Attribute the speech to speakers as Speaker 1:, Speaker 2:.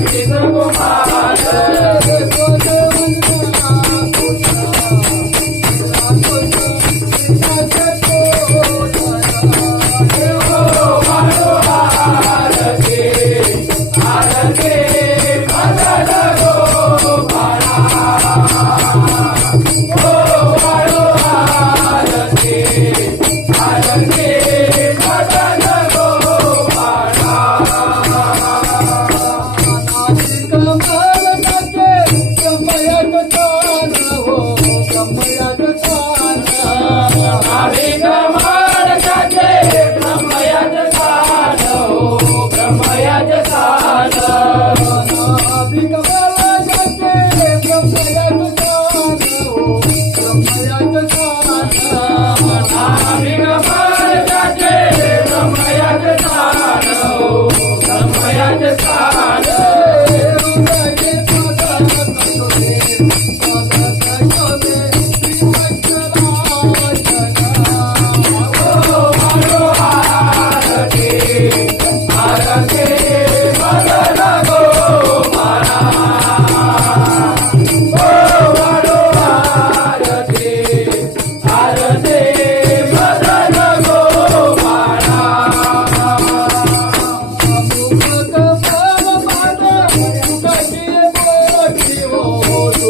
Speaker 1: Gracias.
Speaker 2: हो रमान
Speaker 1: जे रो रम